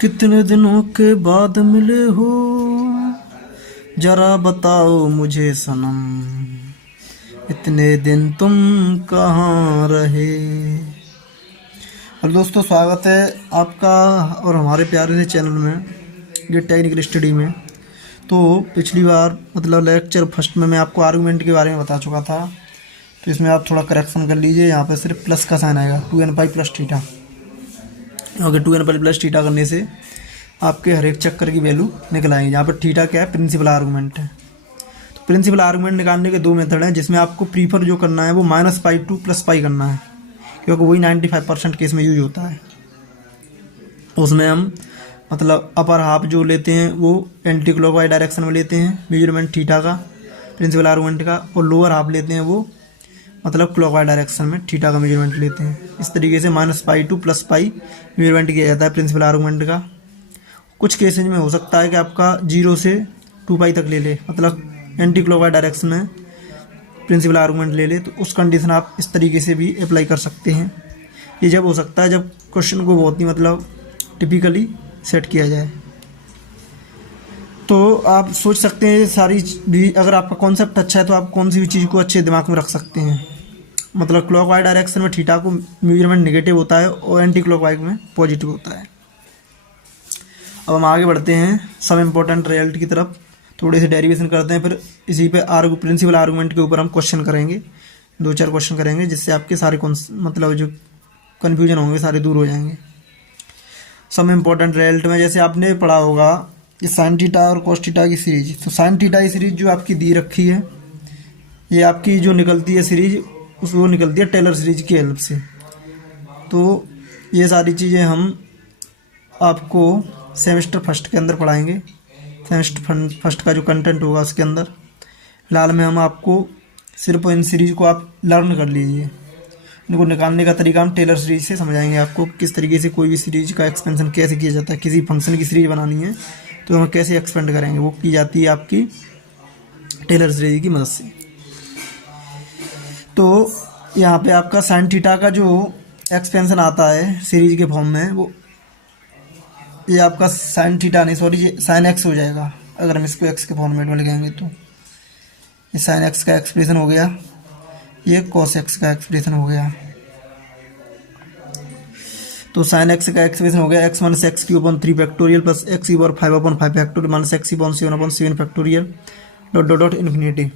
कितने दिनों के बाद मिले हो, जरा बताओ मुझे सनम, इतने दिन तुम कहाँ रहे। और दोस्तों, स्वागत है आपका और हमारे प्यारे से चैनल में, ये टेक्निकल स्टडी में। तो पिछली बार मतलब लेक्चर फर्स्ट में मैं आपको आर्गूमेंट के बारे में बता चुका था, तो इसमें आप थोड़ा करेक्शन कर लीजिए। यहाँ पे सिर्फ प्लस का साइन आएगा, 2n pi plus theta. Okay, 2n pi plus theta करने से आपके हर एक चक्कर की वैल्यू निकल आएंगी। यहाँ पर थीटा क्या है, प्रिंसिपल आर्गूमेंट है। तो प्रिंसिपल आर्गूमेंट निकालने के दो मेथड हैं, जिसमें आपको प्रीफर जो करना है वो -पाई टू +पाई करना है, क्योंकि वही 95% केस में यूज होता है। उसमें हम मतलब अपर हाफ जो लेते हैं वो एंटी क्लॉकवाइज डायरेक्शन में लेते हैं मेजरमेंट थीटा का, प्रिंसिपल आर्गूमेंट का, और लोअर हाफ लेते हैं वो मतलब क्लॉकवाइज डायरेक्शन में थीटा का मेजरमेंट लेते हैं। इस तरीके से -पाई टू +पाई मेजरमेंट किया जाता है प्रिंसिपल आर्गूमेंट का। कुछ केसेज में हो सकता है कि आपका 0 से 2 पाई तक ले ले, मतलब एंटी क्लॉकवाइज डायरेक्शन में प्रिंसिपल आर्गूमेंट ले ले, तो उस कंडीशन आप इस तरीके से भी अप्लाई कर सकते हैं। ये जब हो सकता है जब क्वेश्चन को बहुत ही मतलब टिपिकली सेट किया जाए। तो आप सोच सकते हैं सारी भी, अगर आपका कॉन्सेप्ट अच्छा है तो आप कौन सी भी चीज़ को अच्छे दिमाग में रख सकते हैं। मतलब क्लॉकवाइज डायरेक्शन में थीटा को मेजरमेंट नेगेटिव होता है और एंटी क्लॉकवाइज में पॉजिटिव होता है। अब हम आगे बढ़ते हैं सब इम्पोर्टेंट रिजल्ट की तरफ, थोड़े से डेरिवेशन करते हैं, फिर इसी पे प्रिंसिपल आर्गूमेंट के ऊपर हम क्वेश्चन करेंगे, 2-4 क्वेश्चन करेंगे, जिससे आपके सारे मतलब जो कन्फ्यूजन होंगे सारे दूर हो जाएंगे। सब इम्पोर्टेंट रिजल्ट में जैसे आपने पढ़ा होगा ये साइन थीटा और कॉस थीटा की सीरीज। तो साइन थीटा की सीरीज जो आपकी दी रखी है, ये आपकी जो निकलती है सीरीज, वो निकलती है टेलर सीरीज की हेल्प से। तो ये सारी चीज़ें हम आपको सेमेस्टर फर्स्ट के अंदर पढ़ाएंगे, सेमेस्टर फर्स्ट का जो कंटेंट होगा उसके अंदर। फिलहाल में हम आपको सिर्फ इन सीरीज को आप लर्न कर लीजिए, इनको निकालने का तरीका हम टेलर सीरीज से समझाएंगे आपको, किस तरीके से कोई भी सीरीज का एक्सपेंशन कैसे किया जाता है। किसी फंक्शन की सीरीज बनानी है तो हम कैसे एक्सपेंड करेंगे, वो की जाती है आपकी टेलर सीरीज की मदद से। तो यहाँ पे आपका साइन थीटा का जो एक्सपेंशन आता है सीरीज के फॉर्म में, वो ये आपका साइन थीटा नहीं, सॉरी, ये साइन एक्स हो जाएगा अगर हम इसको एक्स के फॉर्मेट में लिखेंगे। तो ये साइन एक्स का एक्सप्रेशन हो गया, ये कॉस एक्स का एक्सप्रेशन हो गया। तो साइन एक्स का एक्सप्रेशन हो गया x - x³ factorial plus x⁵5/5 factorial -x⁵7 factorial dot infinity.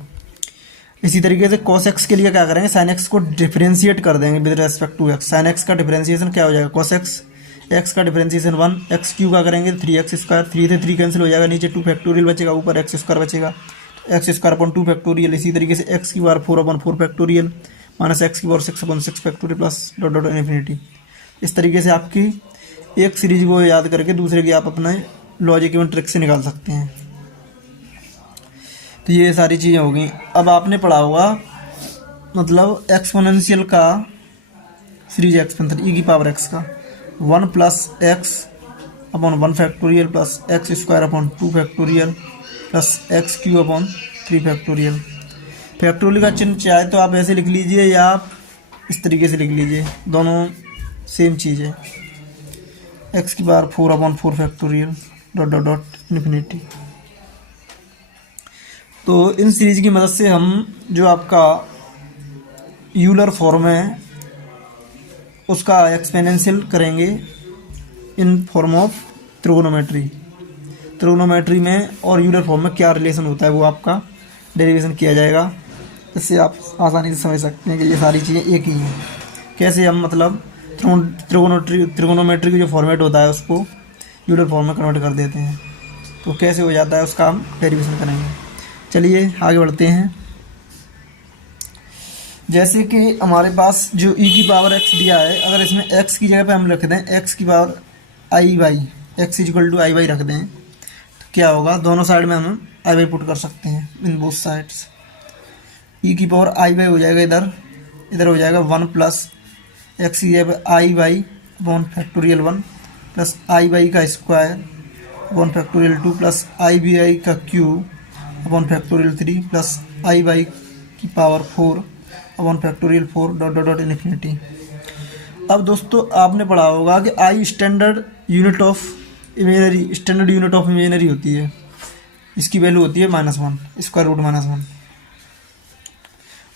इसी तरीके से cos x के लिए क्या करेंगे, साइन एक्स को डिफरेंशिएट कर देंगे with respect to x। Sine x का डिफरेंशिएशन क्या हो जाएगा, cos x का डिफरेंशिएशन 1, x³ का करेंगे 3x², 3 से 3 कैंसिल हो जाएगा, नीचे 2 फैक्टोरियल बचेगा, ऊपर x² बचेगा, x² 2 फैक्टोरियल। इसी तरीके से x³ 4/4 factorial -x⁶6/6 factorial plus dot infinity. इस तरीके से आपकी एक सीरीज को याद करके दूसरे की आप अपने लॉजिक एवं ट्रिक से निकाल सकते हैं। तो ये सारी चीज़ें हो गई। अब आपने पढ़ा होगा मतलब एक्सपोनेंशियल का सीरीज एक्सपेंशन e⁻x का 1 + x/1 factorial plus x² 2 factorial plus x³ 3 factorial. Factorial का चिन्ह चाहे तो आप ऐसे लिख लीजिए या आप इस तरीके से लिख लीजिए, दोनों सेम चीज़ है। x⁴/4 factorial dot infinity. तो इन सीरीज की मदद से हम जो आपका यूलर फॉर्म है उसका एक्सपोनेंशियल करेंगे इन फॉर्म ऑफ त्रिगोनोमेट्री में, और यूलर फॉर्म में क्या रिलेशन होता है वो आपका डेरिवेशन किया जाएगा। इससे आप आसानी से समझ सकते हैं कि ये सारी चीज़ें एक ही हैं। कैसे हम मतलब त्रिगोनोमेट्री की जो फॉर्मेट होता है उसको यूलर फॉर्म में कन्वर्ट कर देते हैं, तो कैसे हो जाता है उसका हम डेरिवेशन करेंगे। चलिए आगे बढ़ते हैं। जैसे कि हमारे पास जो e⁻x दिया है, अगर इसमें x की जगह पे हम रख दें x⁻i/, x = i/, रख दें तो क्या होगा, दोनों साइड में हम i/, पुट कर सकते हैं इन बोथ साइड्स। e⁻i/, हो जाएगा इधर हो जाएगा 1 + x⁻i/1 factorial 1 plus i/2 factorial 2 plus i/3 factorial 3 plus i/4 factorial 4 dot infinity. अब दोस्तों आपने पढ़ा होगा कि आई standard unit of imaginary standard unit of imaginary होती है, इसकी वैल्यू होती है -1, स्क्वायर रूट -1।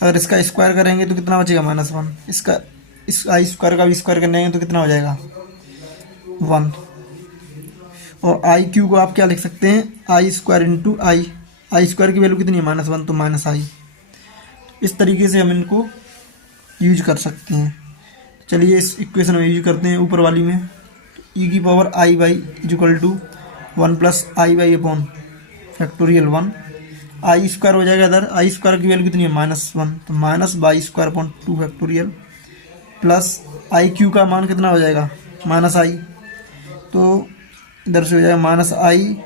अगर इसका स्क्वायर करेंगे तो कितना बचेगा -1, इसका इस आई स्क्वायर का भी स्क्वायर करने तो कितना हो जाएगा 1। और आई क्यू को आप क्या लिख सकते हैं, आई स्क्वायर इंटू आई स्क्वायर की वैल्यू कितनी है -1, तो -i। इस तरीके से हम इनको यूज कर सकते हैं। चलिए इस इक्वेशन में यूज करते हैं ऊपर वाली में। ई की power i by equal to 1 plus i by upon factorial 1। I square हो जाएगा इधर, आई स्क्वायर की वैल्यू कितनी है -1, तो minus by square upon 2 factorial plus I Q का मान कितना हो जाएगा -i, तो इधर से हो जाएगा -i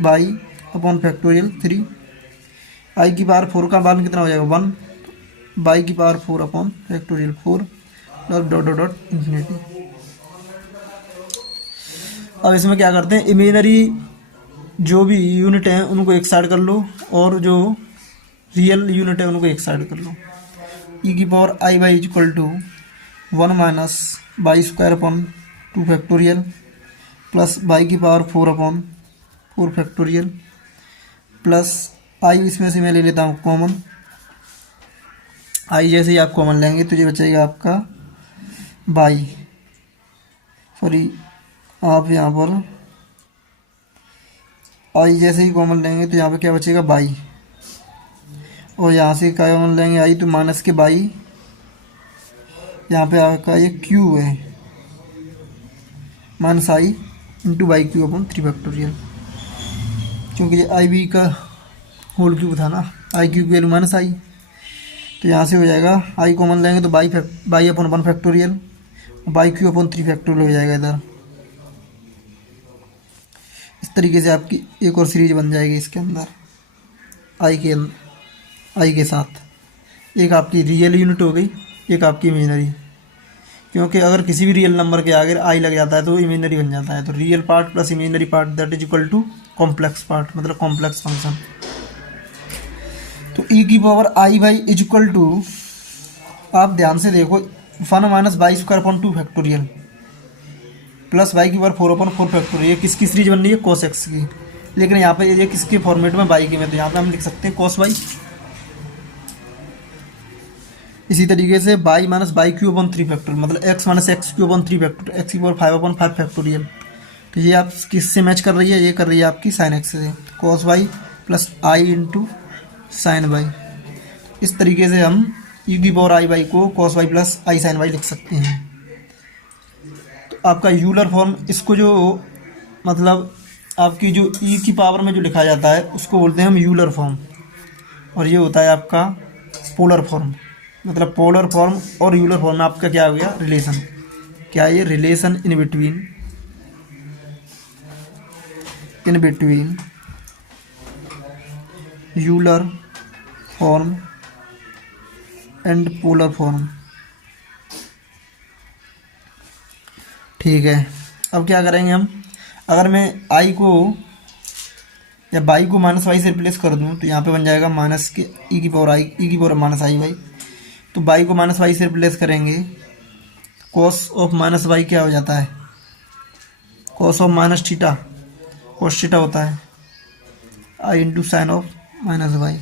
बाई अपॉन फैक्टोरियल 3। आई की पावर 4 का मान कितना हो जाएगा 1, बाई की power 4 upon factorial 4 plus dot dot dot infinity. अब इसमें क्या करते हैं, इमेजनरी जो भी यूनिट हैं उनको एक साइड कर लो और जो रियल यूनिट है उनको एक साइड कर लो। ई की power i by equal to 1 minus by square upon 2 factorial plus by की power 4 upon 4 factorial plus i इसमें से मैं ले लेता हूँ कॉमन। आई जैसे ही आप कॉमन लेंगे तो ये बचेगा आपका बाई, सॉरी आप यहाँ पर आई जैसे ही कॉमन लेंगे तो यहाँ पे क्या बचेगा बाई, और यहाँ से क्या कॉमन लेंगे आई, तो माइनस के बाई, यहाँ पे आपका ये क्यू है minus I into by Q upon 3 factorial, क्योंकि ये आई बी का होल क्यूब था ना, आई क्यू की वैल्यू -i, तो यहाँ से हो जाएगा आई कॉमन लेंगे तो by upon 1 factorial, by Q upon 3 factorial हो जाएगा इधर। इस तरीके से आपकी एक और सीरीज बन जाएगी इसके अंदर आई के साथ। एक आपकी रियल यूनिट हो गई, एक आपकी इमेजनरी, क्योंकि अगर किसी भी रियल नंबर के आगे आई लग जाता है तो इमेजनरी बन जाता है। तो real part plus imaginary part that is equal to complex part, मतलब कॉम्प्लेक्स फंक्शन। तो ई की power i by is equal to, आप ध्यान से देखो, 1 minus by square upon 2 factorial plus by की पावर 4 अपॉन 4 फैक्टोरियल। ये किसकी सीरीज बन रही है, cos x की, लेकिन यहाँ पे ये किसके फॉर्मेट में, बाई की में, तो यहाँ पे हम लिख सकते हैं cos y। इसी तरीके से by minus by Q upon 3 factorial, मतलब x minus x Q upon 3 factorial, x की पावर 5 अपॉन 5 फैक्टोरियल। तो ये आप किससे मैच कर रही है, ये कर रही है आपकी साइन एक्स से, cos y प्लस आई इंटू साइन वाई। इस तरीके से हम ई की पावर आई वाई को cos y प्लस आई साइन वाई लिख सकते हैं। तो आपका यूलर फॉर्म, इसको जो मतलब आपकी जो ई की पावर में जो लिखा जाता है उसको बोलते हैं हम यूलर फॉर्म, और ये होता है आपका पोलर फॉर्म। मतलब पोलर फॉर्म और यूलर फॉर्म में आपका क्या हो गया, रिलेशन। क्या है ये, relation in between Euler form and polar form. ठीक है, अब क्या करेंगे हम, अगर मैं आई को या बाई को -y से रिप्लेस कर दूं तो यहाँ पे बन जाएगा माइनस के ई की पावर आई, ई की पावर -i बाई। तो बाई को -y से रिप्लेस करेंगे, cos ऑफ -y क्या हो जाता है, cos of minus theta, cos theta होता है आई इंटू साइन ऑफ -y।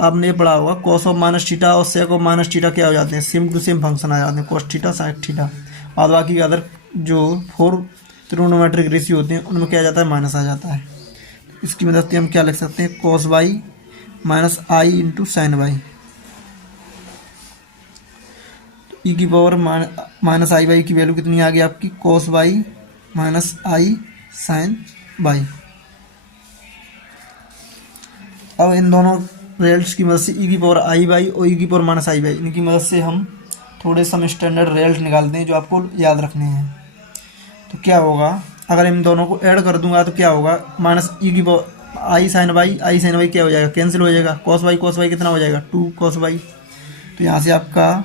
आपने ये पढ़ा होगा, cos ऑफ माइनस थीटा और sec ऑफ माइनस थीटा क्या हो जाते हैं, सेम टू सेम फंक्शन आ जाते हैं, cos थीटा sec थीटा। और बाकी अदर जो 4 ट्रिग्नोमेट्रिक रेशियो होते हैं उनमें क्या आ जाता है, माइनस आ जाता है। इसकी मदद से हम क्या लिख सकते हैं, cos y माइनस आई इंटू साइन वाई। ई की पावर माइनस आई वाई की वैल्यू कितनी आ गई आपकी, cos y माइनस आई साइन वाई। अब इन दोनों रिजल्ट्स की मदद से ई की पावर आई बाई और ई की पावर माइनस आई बाई, इनकी मदद से हम थोड़े सम स्टैंडर्ड रिजल्ट निकालते हैं जो आपको याद रखने हैं। तो क्या होगा, अगर इन दोनों को ऐड कर दूंगा तो क्या होगा, माइनस ई की पावर आई साइन वाई क्या हो जाएगा, कैंसिल हो जाएगा, cos y कितना हो जाएगा 2 cos y। तो यहाँ से आपका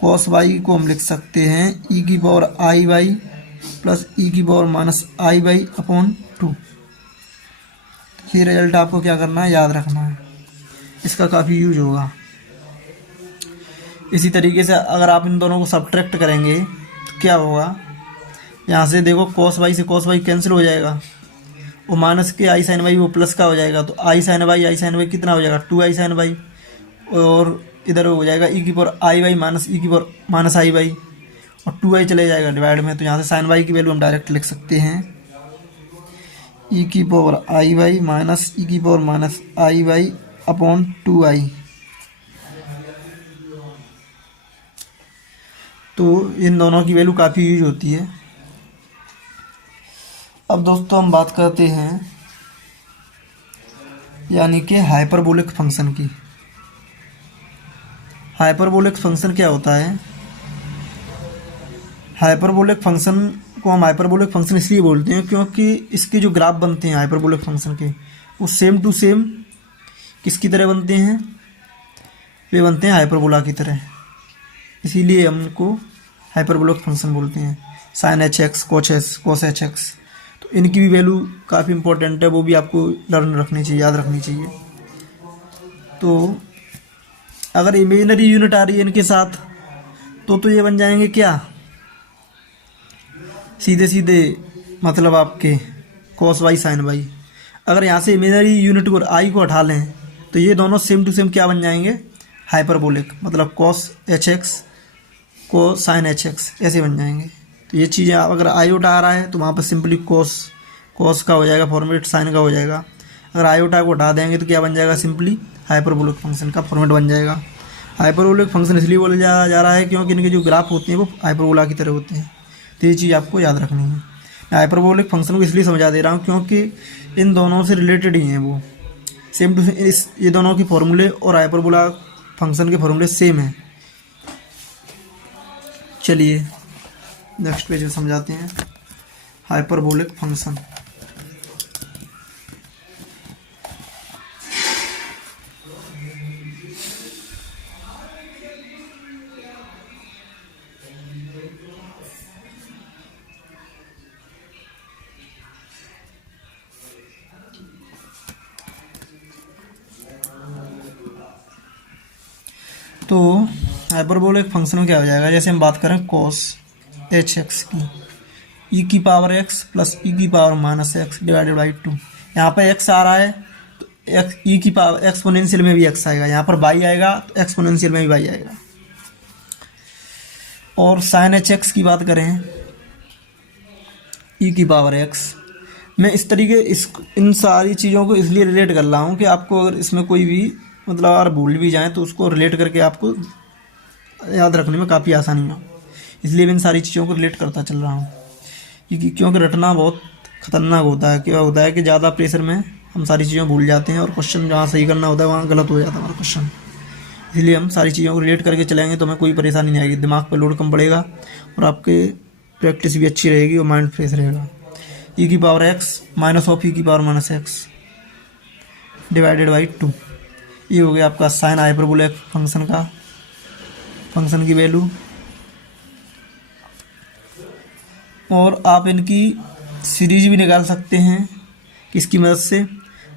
cos y को हम लिख सकते हैं ई की पावर आई वाई प्लस ई की पावर माइनस आई वाई अपॉन 2। ये रिजल्ट आपको क्या करना है, याद रखना है, इसका काफ़ी यूज होगा। इसी तरीके से अगर आप इन दोनों को सब्ट्रैक्ट करेंगे तो क्या होगा, यहाँ से देखो कॉस वाई से कॉस वाई कैंसिल हो जाएगा, और माइनस के आई साइन वाई वो प्लस का हो जाएगा, तो आई साइन वाई कितना हो जाएगा 2 आई साइन वाई, और इधर हो जाएगा ई की पावर आई वाई माइनस ई की पावर माइनस आई वाई, और 2 आई चले जाएगा डिवाइड में। तो यहाँ से साइन वाई की वैल्यू हम डायरेक्ट लिख सकते हैं ई की पावर आई वाई माइनस ई की पावर माइनस आई वाई अपॉन 2 आई। तो इन दोनों की वैल्यू काफ़ी यूज होती है। अब दोस्तों हम बात करते हैं यानी कि हाइपरबोलिक फंक्शन की। हाइपरबोलिक फंक्शन क्या होता है? हाइपरबोलिक फंक्शन को हम हाइपरबोलिक फंक्शन इसलिए बोलते हैं क्योंकि इसके जो ग्राफ बनते हैं हाइपरबोलिक फंक्शन के, वो सेम टू सेम किसकी तरह बनते हैं? वे बनते हैं हाइपरबोला की तरह, इसीलिए हम उनको हाइपरबोलिक फंक्शन बोलते हैं। साइन एच एक्स कोस एच एक्स, तो इनकी भी वैल्यू काफ़ी इंपॉर्टेंट है, वो भी आपको लर्न रखनी चाहिए, याद रखनी चाहिए। तो अगर इमेजिनरी यूनिट आ रही है इनके साथ तो ये बन जाएंगे क्या? सीधे सीधे मतलब आपके कॉस वाई साइन वाई। अगर यहाँ से इमेजिनरी यूनिट को आई को हटा लें तो ये दोनों सेम टू सेम क्या बन जाएंगे? हाइपरबोलिक, मतलब कॉस एच एक्स को साइन एच एक्स ऐसे बन जाएंगे। तो ये चीज़ें अगर आयोटा आ रहा है तो वहाँ पर सिंपली कॉस का हो जाएगा फॉर्मेट, साइन का हो जाएगा। अगर आयोटा को हटा देंगे तो क्या बन जाएगा? सिंपली हाइपरबोलिक फंक्शन का फॉर्मेट बन जाएगा। हाइपरबोलिक फंक्शन इसलिए बोला जा रहा है क्योंकि इनके जो ग्राफ होते हैं वो हाइपरबोला की तरह होते हैं। तो ये चीज़ आपको याद रखनी है। मैं हाइपरबोलिक फंक्शन को इसलिए समझा दे रहा हूँ क्योंकि इन दोनों से रिलेटेड ही हैं वो, सेम टू सेम। ये दोनों के फॉर्मूले और हाइपरबोला फंक्शन के फॉर्मूले सेम हैं। चलिए नेक्स्ट पेज में समझाते हैं हाइपरबोलिक फंक्शन। तो हाइपरबोलिक फंक्शन में क्या हो जाएगा? जैसे हम बात करें कोस एच एक्स की, ई की पावर एक्स प्लस ई की power minus x divided by 2। यहाँ पर एक्स आ रहा है तो एक्स ई की पावर एक्सपोनेंशियल में भी एक्स आएगा, यहाँ पर वाई आएगा तो एक्सपोनेंशियल में भी वाई आएगा। और साइन एच एक्स की बात करें ई की पावर एक्स, मैं इस तरीके इन सारी चीज़ों को इसलिए रिलेट कर रहा हूँ कि आपको अगर इसमें कोई भी मतलब अगर भूल भी जाएँ तो उसको रिलेट करके आपको याद रखने में काफ़ी आसानी हो, इसलिए मैं इन सारी चीज़ों को रिलेट करता चल रहा हूँ। क्योंकि रटना बहुत ख़तरनाक होता है। क्या होता है कि ज़्यादा प्रेशर में हम सारी चीज़ें भूल जाते हैं और क्वेश्चन जहाँ सही करना होता है वहाँ गलत हो जाता है हमारा क्वेश्चन। इसलिए हम सारी चीज़ों को रिलेट करके चलेंगे तो हमें कोई परेशानी नहीं आएगी, दिमाग पर लोड कम पड़ेगा और आपके प्रैक्टिस भी अच्छी रहेगी और माइंड फ्रेश रहेगा। ई की पावर एक्स माइनस ऑफ ई की power minus x divided by 2, ये हो गया आपका साइन हाइपरबोलिक फंक्शन की वैल्यू। और आप इनकी सीरीज भी निकाल सकते हैं किसकी मदद से?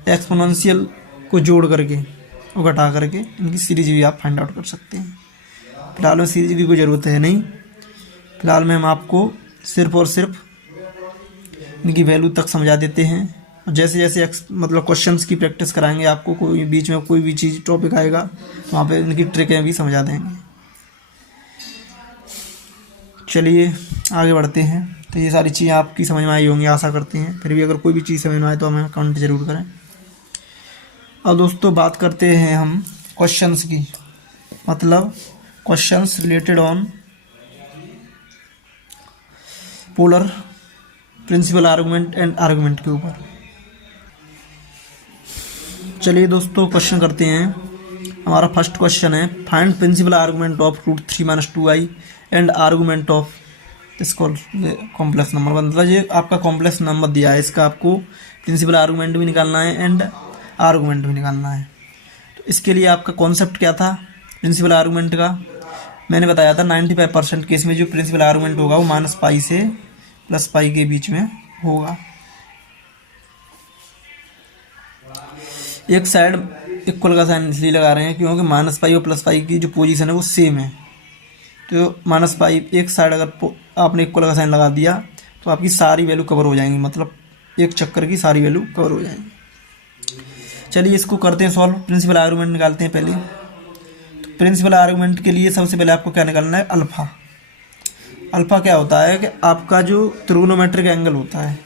एक्सपोनेंशियल को जोड़ करके और घटा करके इनकी सीरीज भी आप फाइंड आउट कर सकते हैं। फिलहाल में सीरीज की कोई ज़रूरत है नहीं, फिलहाल में हम आपको सिर्फ और सिर्फ इनकी वैल्यू तक समझा देते हैं। और जैसे जैसे मतलब क्वेश्चंस की प्रैक्टिस कराएंगे आपको, कोई बीच में कोई भी चीज़ टॉपिक आएगा तो वहाँ पे इनकी ट्रिकें भी समझा देंगे। चलिए आगे बढ़ते हैं। तो ये सारी चीज़ें आपकी समझ में आई होंगी आशा करते हैं। फिर भी अगर कोई भी चीज़ समझ में आए तो हमें कमेंट ज़रूर करें। अब दोस्तों बात करते हैं हम क्वेश्चंस की, मतलब questions related on polar principal argument and argument के ऊपर। चलिए दोस्तों क्वेश्चन करते हैं। हमारा फर्स्ट क्वेश्चन है find principal argument of root 3 - 2i and argument of इसको कॉम्प्लेक्स नंबर। मतलब ये आपका कॉम्प्लेक्स नंबर दिया है, इसका आपको प्रिंसिपल आर्गुमेंट भी निकालना है एंड आर्गुमेंट भी निकालना है। तो इसके लिए आपका कॉन्सेप्ट क्या था प्रिंसिपल आर्गुमेंट का? मैंने बताया था 95% केस में जो प्रिंसिपल आर्गुमेंट होगा वो -π से +π के बीच में होगा। एक साइड इक्वल का साइन इसलिए लगा रहे हैं क्योंकि -π और +π की जो पोजीशन है वो सेम है। तो -π एक साइड अगर आपने इक्वल का साइन लगा दिया तो आपकी सारी वैल्यू कवर हो जाएंगी, मतलब एक चक्कर की सारी वैल्यू कवर हो जाएंगी। चलिए इसको करते हैं सॉल्व। प्रिंसिपल आर्गूमेंट निकालते हैं पहले। तो प्रिंसिपल आर्गूमेंट के लिए सबसे पहले आपको क्या निकालना है, अल्फ़ा। अल्फ़ा क्या होता है कि आपका जो त्रिगोनोमेट्रिक एंगल होता है,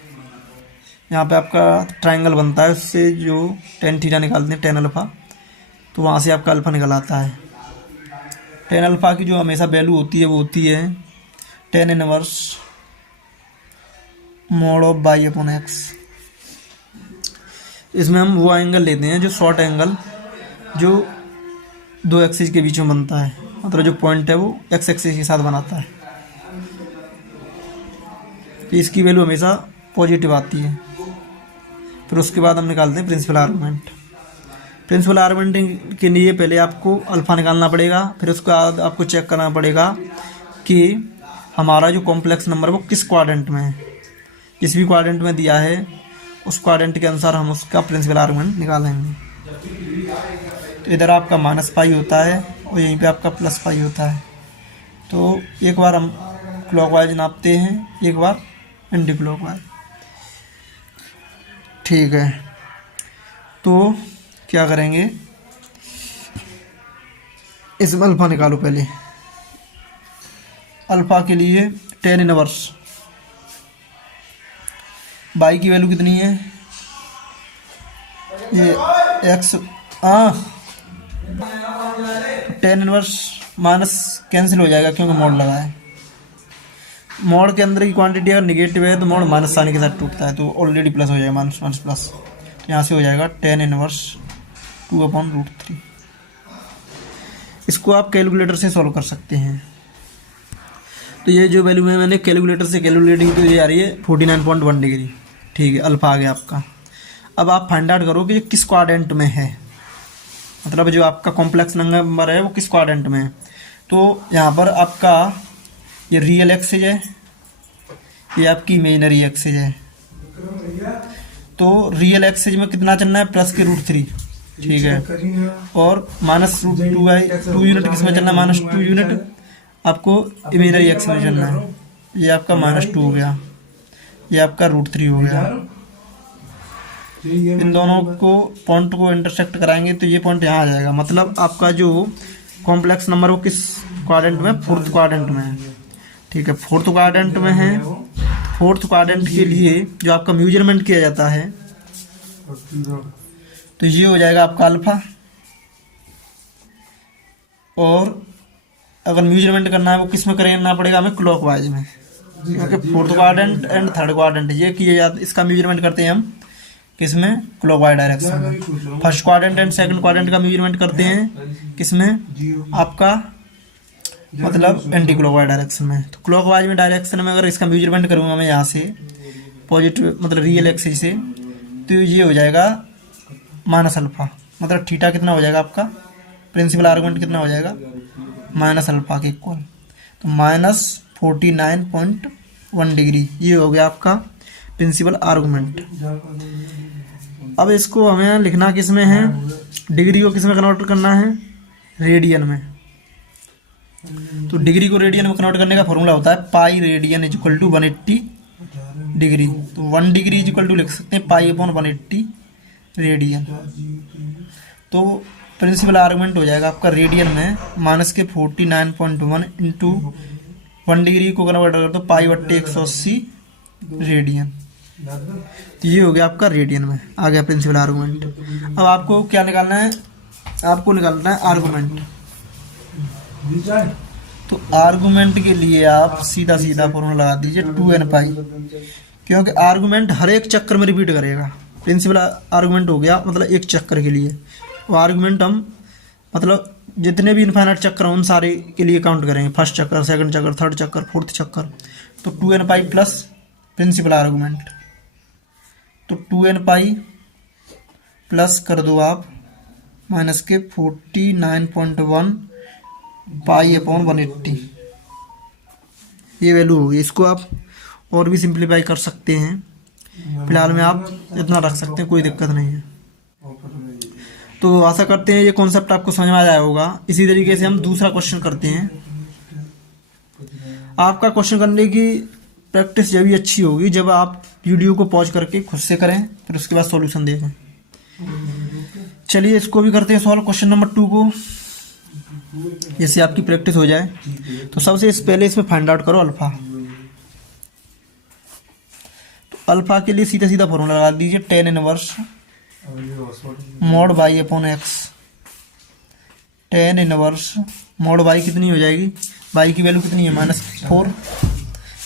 यहाँ पे आपका ट्रायंगल बनता है, उससे जो टेन थीटा निकालते हैं, टेन अल्फ़ा, तो वहाँ से आपका अल्फ़ा निकल आता है। टेन अल्फ़ा की जो हमेशा वैल्यू होती है वो होती है tan inverse mode of by upon x. इसमें हम वो एंगल लेते हैं जो शॉर्ट एंगल जो दो एक्सिस के बीच में बनता है, मतलब जो पॉइंट है वो एक्स एक्सिस के साथ बनाता है, तो इसकी वैल्यू हमेशा पॉजिटिव आती है। फिर उसके बाद हम निकालते हैं प्रिंसिपल आर्गूमेंट। प्रिंसिपल आर्गूमेंट के लिए पहले आपको अल्फ़ा निकालना पड़ेगा, फिर उसके बाद आपको चेक करना पड़ेगा कि हमारा जो कॉम्प्लेक्स नंबर वो किस क्वाड्रेंट में है। जिस भी क्वाड्रेंट में दिया है उस क्वाड्रेंट के अनुसार हम उसका प्रिंसिपल आर्गूमेंट निकालेंगे। तो इधर आपका माइनस पाई होता है और यहीं पे आपका प्लस पाई होता है। तो एक बार हम क्लॉकवाइज नापते हैं, एक बार एंटी क्लॉकवाइज। ठीक है, तो क्या करेंगे, इसमें अल्फ़ा निकालो पहले। अल्फ़ा के लिए टेन इनवर्स बाई की वैल्यू कितनी है, ये x, tan inverse minus cancel हो जाएगा क्योंकि मोड लगा है। मोड के अंदर की क्वांटिटी अगर निगेटिव है तो मोड माइनस साइन के साथ टूटता है, तो ऑलरेडी प्लस हो जाएगा, माइनस माइनस प्लस, तो यहाँ से हो जाएगा टेन इनवर्स 2/√3। इसको आप कैलकुलेटर से सॉल्व कर सकते हैं। तो ये जो वैल्यू है मैंने कैलकुलेटर से कैलकुलेटिंग तो ये आ रही है 49.1 डिग्री। ठीक है, अल्फ़ा आ गया आपका। अब आप फाइंड आउट करो कि ये किस क्वाड्रेंट में है, मतलब जो आपका कॉम्प्लेक्स नंबर है वो किस क्वाड्रेंट में है। तो यहाँ पर आपका ये रियल एक्सिस है, ये आपकी इमेजिनरी एक्सिस है। तो रियल एक्सिस में कितना चलना है, प्लस के √3, ठीक है, और -√2 यूनिट किस में चलना है, -2 यूनिट आपको इमेजिनरी एक्सिस में चलना है। ये आपका -2 हो गया, ये आपका √3 हो गया। इन दोनों को पॉइंट को इंटरसेक्ट कराएंगे तो ये पॉइंट यहाँ आ जाएगा, मतलब आपका जो कॉम्प्लेक्स नंबर वो किस क्वाड्रेंट में, फोर्थ क्वाड्रेंट में है। ठीक है, फोर्थ क्वाड्रेंट में है। फोर्थ क्वाड्रेंट के लिए जो आपका मेजरमेंट किया जाता है तो ये हो जाएगा आपका अल्फ़ा। और अगर मेजरमेंट करना है वो किस में करना पड़ेगा हमें, क्लॉकवाइज में, क्योंकि fourth quadrant and third quadrant ये किए जाते, इसका मेजरमेंट करते हैं हम किसमें, क्लॉकवाइज डायरेक्शन में। First quadrant and second quadrant का मेजरमेंट करते हैं किसमें, आपका मतलब एंटी क्लॉकवाइज डायरेक्शन में। तो क्लॉकवाइज में डायरेक्शन में अगर इसका मेजरमेंट करूँगा मैं यहाँ से पॉजिटिव मतलब रियल एक्सिस से, तो ये हो जाएगा -अल्फ़ा, मतलब थीटा कितना हो जाएगा आपका, प्रिंसिपल आर्गुमेंट कितना हो जाएगा, -अल्फ़ा के इक्वल, तो -49.1 डिग्री। ये हो गया आपका प्रिंसिपल आर्गुमेंट। अब इसको हमें लिखना किस में है, डिग्री को किस में कन्वर्ट करना है, रेडियन में। तो डिग्री को रेडियन में कन्वर्ट करने का फॉर्मूला होता है pi radian equal to 180 degree. तो 1 डिग्री इक्वल टू लिख सकते हैं π/180 रेडियन। तो प्रिंसिपल आर्गुमेंट हो जाएगा आपका रेडियन में -49.1 इंटू 1 डिग्री को कन्वर्ट कर दो π/180 रेडियन। तो ये हो गया आपका रेडियन में, आ गया प्रिंसिपल आर्गुमेंट। अब आपको क्या निकालना है, आपको निकालना है आर्गुमेंट। तो आर्गुमेंट के लिए आप सीधा सीधा फॉर्मूला लगा दीजिए 2n पाई, क्योंकि आर्गुमेंट हर एक चक्कर में रिपीट करेगा। प्रिंसिपल आर्गुमेंट हो गया मतलब एक चक्कर के लिए, वो आर्गुमेंट हम मतलब जितने भी इनफाइनाइट चक्कर हैं उन सारे के लिए काउंट करेंगे, फर्स्ट चक्कर, सेकंड चक्कर, थर्ड चक्कर, फोर्थ चक्कर। तो 2n pi plus principal argument, तो 2n पाई प्लस कर दो आप माइनस के 49.1 π/180, ये वैल्यू होगी। इसको आप और भी सिंप्लीफाई कर सकते हैं, फिलहाल में आप इतना रख सकते हैं, कोई दिक्कत नहीं है। तो आशा करते हैं ये कॉन्सेप्ट आपको समझ में आ जाया होगा। इसी तरीके से हम दूसरा क्वेश्चन करते हैं। आपका क्वेश्चन करने की प्रैक्टिस जब भी अच्छी होगी जब आप वीडियो को पॉज करके खुद से करें, फिर उसके बाद सॉल्यूशन देखें। चलिए इसको भी करते हैं सॉल्व, क्वेश्चन नंबर 2 को, जैसे आपकी प्रैक्टिस हो जाए। तो सबसे पहले इसमें फाइंड आउट करो अल्फा। तो अल्फा के लिए सीधा सीधा फॉर्मूला लगा दीजिए, tan inverse mod by upon x. tan inverse mod by कितनी हो जाएगी, बाई की वैल्यू कितनी है -4,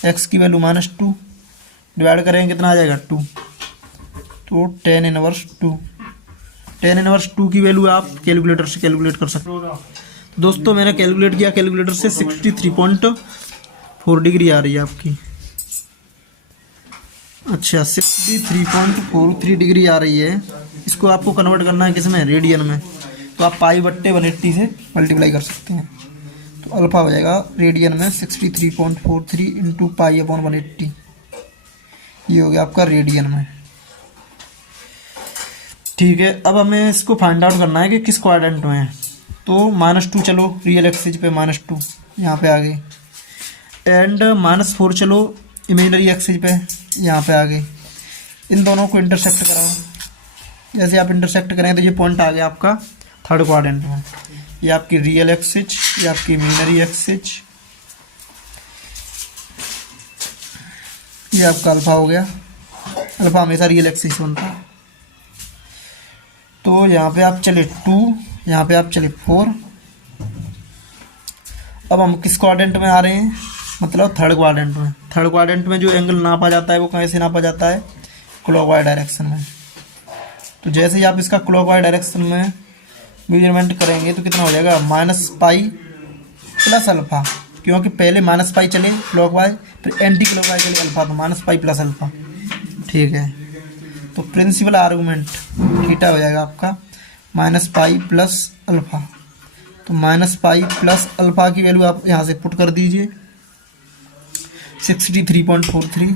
एक्स की वैल्यू -2, डिवाइड करेंगे कितना आ जाएगा 2। तो tan इनवर्स 2, tan इनवर्स 2 की वैल्यू आप कैलकुलेटर से कैलकुलेट कर सकते हो। तो दोस्तों मैंने कैलकुलेट किया कैलकुलेटर से, 63.4 डिग्री आ रही है आपकी। अच्छा 63.43 डिग्री आ रही है। इसको आपको कन्वर्ट करना है किसमें, रेडियन में। तो आप π/180 से मल्टीप्लाई कर सकते हैं। तो अल्फा हो जाएगा रेडियन में 63.43 इंटू π/180, ये हो गया आपका रेडियन में। ठीक है, अब हमें इसको फाइंड आउट करना है कि किस क्वाड्रेंट में है। तो -2 चलो रियल एक्सिस पे -2 यहाँ पे आ गई, एंड -4 चलो इमेजिनरी एक्सिस पे यहाँ पे आ गई। इन दोनों को इंटरसेक्ट कराओ। जैसे आप इंटरसेक्ट करेंगे तो ये पॉइंट आ गया आपका थर्ड क्वाड्रेंट में। ये आपकी रियल एक्सिस, ये आपकी इमेजिनरी एक्सिस, ये आपका अल्फा हो गया। अल्फा हमेशा रियल एक्सिस बनता है। तो यहाँ पे आप चले 2, यहाँ पे आप चले 4। अब हम किस क्वाड्रेंट में आ रहे हैं, मतलब थर्ड क्वाड्रेंट में। थर्ड क्वाड्रेंट में जो एंगल नापा जाता है वो कैसे नापा जाता है, क्लॉकवाइज डायरेक्शन में। तो जैसे ही आप इसका क्लॉकवाइज डायरेक्शन में मेजरमेंट करेंगे तो कितना हो जाएगा, -π प्लस अल्फा, क्योंकि पहले -π चले क्लॉकवाइज, फिर एंटी क्लॉकवाइज चले अल्फा, तो -π प्लस अल्फा। ठीक है, तो प्रिंसिपल आर्गूमेंट थीटा हो जाएगा आपका -π प्लस अल्फा। तो -π प्लस अल्फा की वैल्यू आप यहाँ से पुट कर दीजिए, 63.43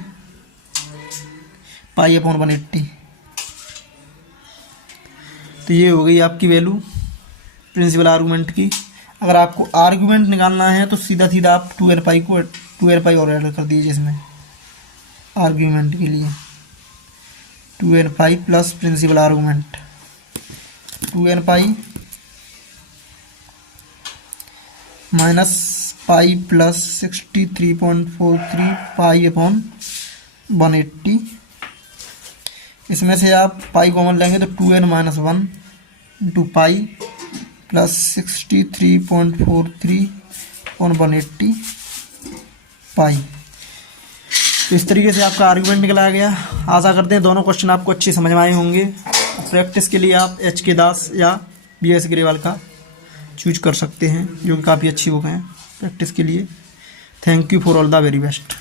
π/180। तो ये हो गई आपकी वैल्यू प्रिंसिपल आर्गूमेंट की। अगर आपको आर्गूमेंट निकालना है तो सीधा सीधा आप 2n π को 2n π और ऐड कर दीजिए इसमें आर्गूमेंट के लिए। 2n π plus principal argument 2n π -π plus 63.43 π/180। इसमें से आप पाई कॉमन लेंगे तो 2n-1 इंटू पाई प्लस 63.43/180 पाई। तो इस तरीके से आपका आर्गुमेंट निकला गया। आशा करते हैं दोनों क्वेश्चन आपको अच्छे समझ में आए होंगे। प्रैक्टिस के लिए आप HK दास या BS ग्रेवाल का चूज कर सकते हैं, जो कि काफ़ी अच्छी बुक हैं प्रैक्टिस के लिए। Thank you for all the very best.